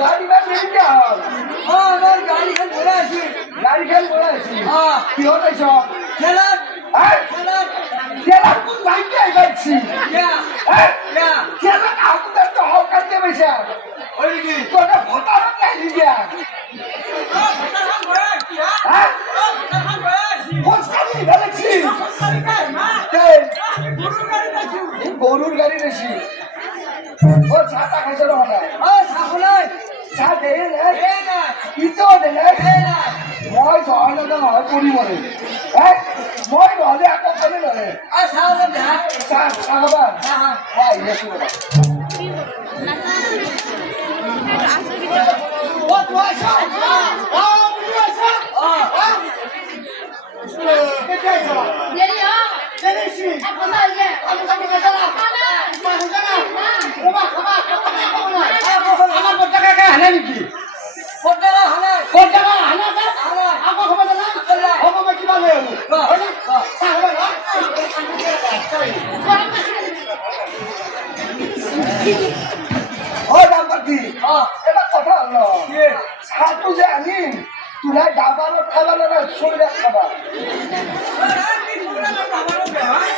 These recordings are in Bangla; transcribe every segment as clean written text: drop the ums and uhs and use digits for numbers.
গাড়ি না বেরিয়ে যাও আমার গাড়ি খান ঘুরে আসি গাড়ি খেল বলে আছি কি হতে সব খেলা হ্যাঁ খেলা খেলা কোন বাইকে যাচ্ছি ইয়া হ্যাঁ ইয়া খেলা আমাদের তো হকার দেবে স্যার ওই কি তোরা ভোটার চাইলি যা ভোটার হান ঘুরে আসি হ্যাঁ ভোটার হান ঘুরে আসি ফসকানি গেলেছি সরকারি কাজ না গরুর গাড়ি দেখি গরুর গাড়ি বেশি ও ছাতা খাইছে না ও সাফলাই চা দেয় না এই না ইতো দেয় না এই না মই ধরনে তো নয় করি মরে হ্যাঁ মই নহলে আকৌ খালে নহে আর সাফলাই না চা চা খাবা হ্যাঁ ভাই এসে বাবা ও তুই আসো ও তুই আসো কে যাইছো Jadi দেখিছি apa saja? আমি সব কথা না মা হুজা না ওবা খাবা আমার পটকা কা হানা নাকি পটকা হানা পটকা হানা কা হানা আপা খাবা না আপা মা কি বালে হলো সা হবে না ও দাম্পতি এটা কথা হলো ছাতু যে আনি তুলা ডাবারও খাবা না শরীরে খাবা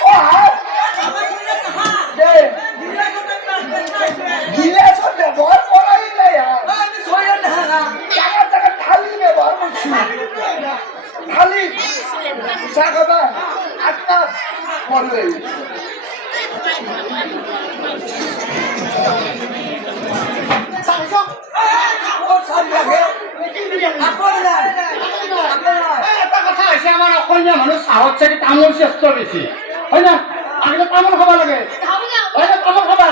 ও হ্যাঁ দে গিলাস হতে বল পড়াই নাই জায়গা জায়গা থালি ব্যবহার করছি থালি চা খাবা আটটা পড়বে এটা কথা হৈছে আমাৰ অসমীয়া মানুহ চাহত চাগে তামোল শ্ৰেষ্ঠ বেছি হয় না আগতে তামোল খাব লাগে হয় না তামোল খাবা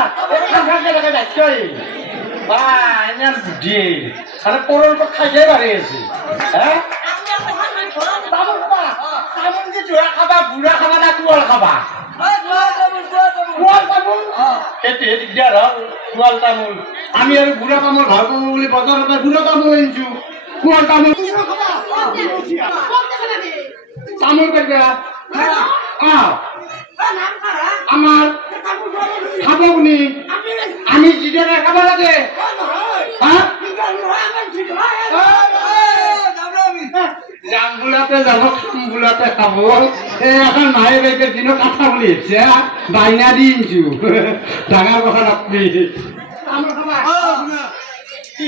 খান খানকে লাগে যাই বা এনে বুদ্ধি মানে পৰৰ পৰা খাইছে বাঢ়ি আছে হে তামোল খাবা তামোল কি জোৰা খাবা বুঢ়া খাবা না কুৱাল খাবা কুৱাল তামোল সেইটোৱে দিগদাৰ হ'ল কুৱাল তামোল আমি আৰু বুঢ়া তামোল ভাল পাব বুলি বজাৰৰ পৰা বুঢ়া তামোল আনিছো কুৱাল তামোল তামোল কেতিয়া আমার খাব নি আমি জিজনে খাব লাগে জামবুলাতে যাব খামবুলাতে খাব এই এখন মায়ে বাইকের দিনও কথা বলি বাইনা দিনছু ডাঙর কথা রাখবি তামোল খাবা কি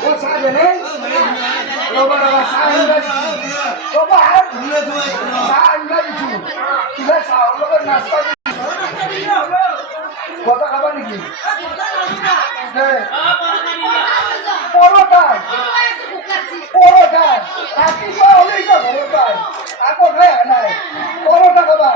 ও চা দেনে রবা রবা চা আনবা রবা চা আনবা দিছু তুলা চাউল লগত নাস্তা কথা খাবা নেকি পরোটা পরোটা রাতিপুৱা হলেই ঘৰত পায় আকৌ খাই নাই পরোটা খাবা